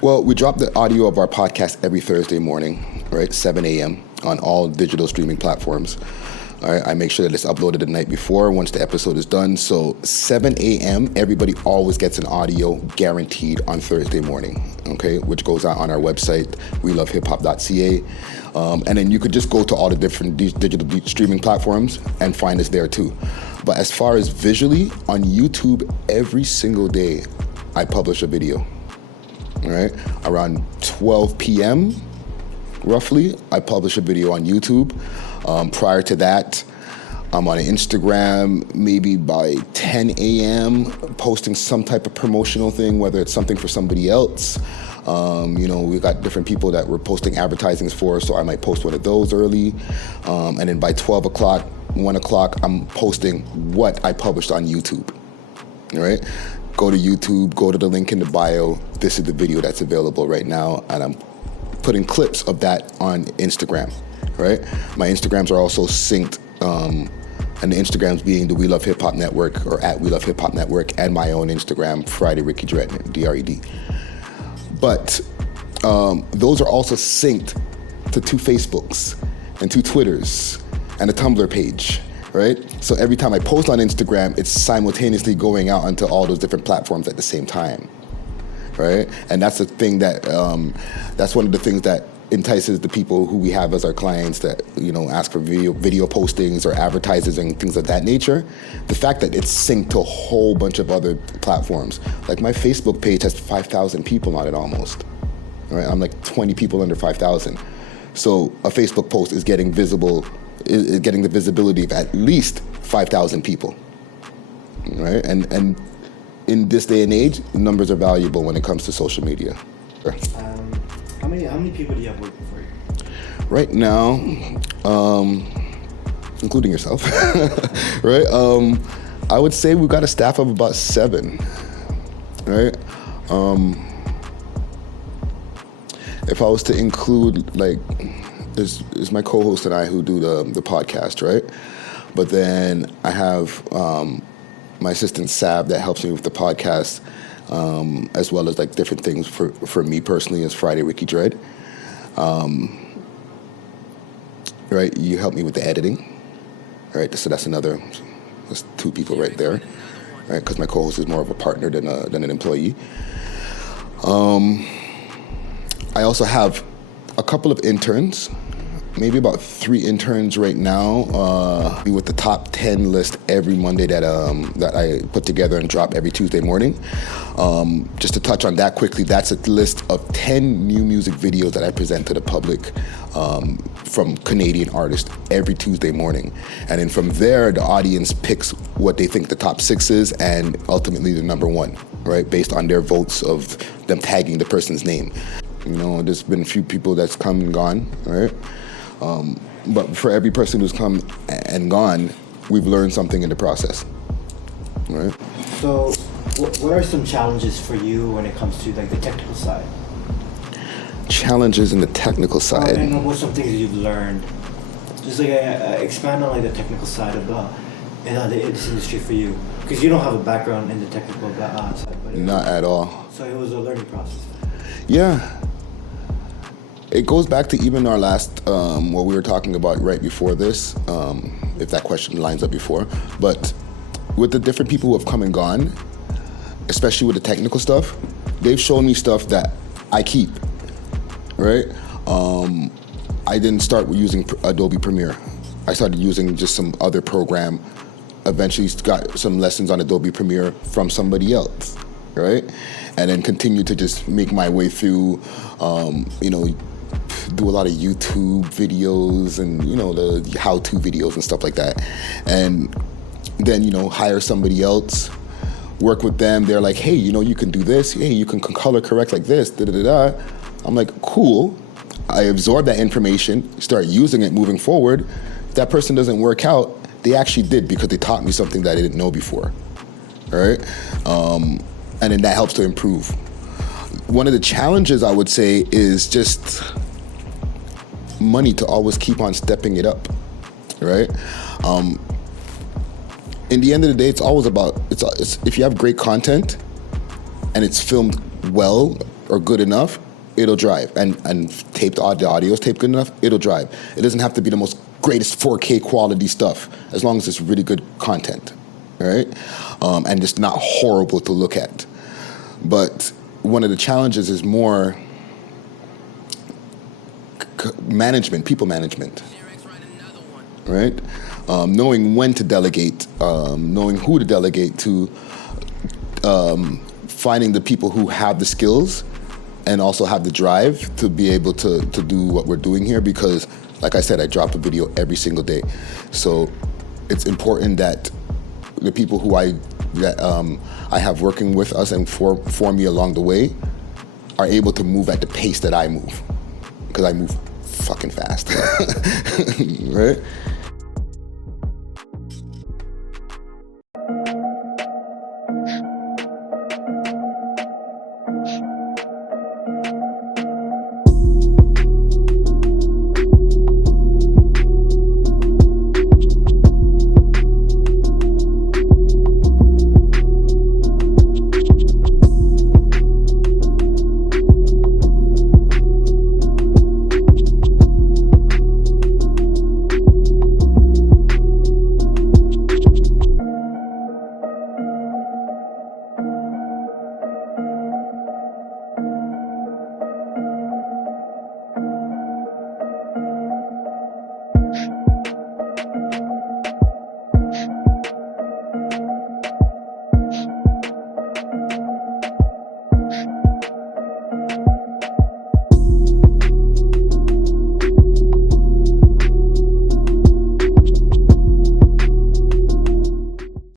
Well, we drop the audio of our podcast every Thursday morning, right, 7 a.m. on all digital streaming platforms. All right, I make sure that it's uploaded the night before once the episode is done. So 7 a.m., everybody always gets an audio guaranteed on Thursday morning, okay, which goes out on our website, welovehiphop.ca. And then you could just go to all the different digital streaming platforms and find us there too. But as far as visually, on YouTube, every single day, I publish a video, all right? Around 12 p.m., roughly, I publish a video on YouTube. Prior to that, I'm on Instagram maybe by 10 a.m. posting some type of promotional thing, whether it's something for somebody else. We've got different people that we're posting advertisings for, so I might post one of those early. And then by 12 o'clock, 1 o'clock, I'm posting what I published on YouTube, all right? Go to YouTube, go to the link in the bio. This is the video that's available right now, and I'm putting clips of that on Instagram. Right, my Instagrams are also synced, and the Instagrams being the We Love Hip Hop Network or at We Love Hip Hop Network, and my own Instagram, Friday Ricky Dred, Dred. But those are also synced to 2 Facebooks and 2 Twitters and a Tumblr page, right? So every time I post on Instagram, it's simultaneously going out onto all those different platforms at the same time, right? And that's the thing that's one of the things that entices the people who we have as our clients that, ask for video postings or advertisers and things of that nature. The fact that it's synced to a whole bunch of other platforms. Like my Facebook page has 5,000 people on it almost. Right? I'm like 20 people under 5,000. So a Facebook post is getting the visibility of at least 5,000 people. Right? And in this day and age, numbers are valuable when it comes to social media. How many people do you have working for you? Right now, including yourself, right? I would say we've got a staff of about 7, right? If I was to include, there's my co-host and I who do the podcast, right? But then I have my assistant Sav that helps me with the podcast, as well as different things for me personally as Friday Ricky Dred. Right, you help me with the editing, right? So that's 2 people right there, right? Because my co-host is more of a partner than an employee. I also have a couple of interns, maybe about 3 interns right now, with the top 10 list every Monday that I put together and drop every Tuesday morning. Just to touch on that quickly, that's a list of 10 new music videos that I present to the public from Canadian artists every Tuesday morning. And then from there, the audience picks what they think the top 6 is and ultimately the number 1, right? Based on their votes of them tagging the person's name. There's been a few people that's come and gone, right? But for every person who's come and gone, we've learned something in the process, right? So, what are some challenges for you when it comes to the technical side? Challenges in the technical side. And what some things that you've learned? Just expand on the technical side of this industry for you, because you don't have a background in the technical side. But Not at all. So it was a learning process. Yeah. It goes back to even our last, what we were talking about right before this, if that question lines up before. But with the different people who have come and gone, especially with the technical stuff, they've shown me stuff that I keep, right? I didn't start using Adobe Premiere. I started using just some other program. Eventually got some lessons on Adobe Premiere from somebody else, right? And then continued to just make my way through, do a lot of YouTube videos and, the how-to videos and stuff like that. And then, hire somebody else, work with them. They're like, hey, you can do this. Hey, you can color correct like this, da-da-da-da. I'm like, cool. I absorb that information, start using it moving forward. If that person doesn't work out, they actually did because they taught me something that I didn't know before, all right? And then that helps to improve. One of the challenges I would say is just money to always keep on stepping it up, right? In the end of the day, it's always about, it's if you have great content and it's filmed well or good enough, it'll drive. And the audio is taped good enough, it'll drive. It doesn't have to be the most greatest 4K quality stuff, as long as it's really good content, right? And just not horrible to look at. But one of the challenges is more management, people management, right? Knowing when to delegate, knowing who to delegate to, finding the people who have the skills and also have the drive to be able to do what we're doing here, because, like I said, I drop a video every single day. So it's important that the people who I have working with us and for me along the way are able to move at the pace that I move, because I move fucking fast, right?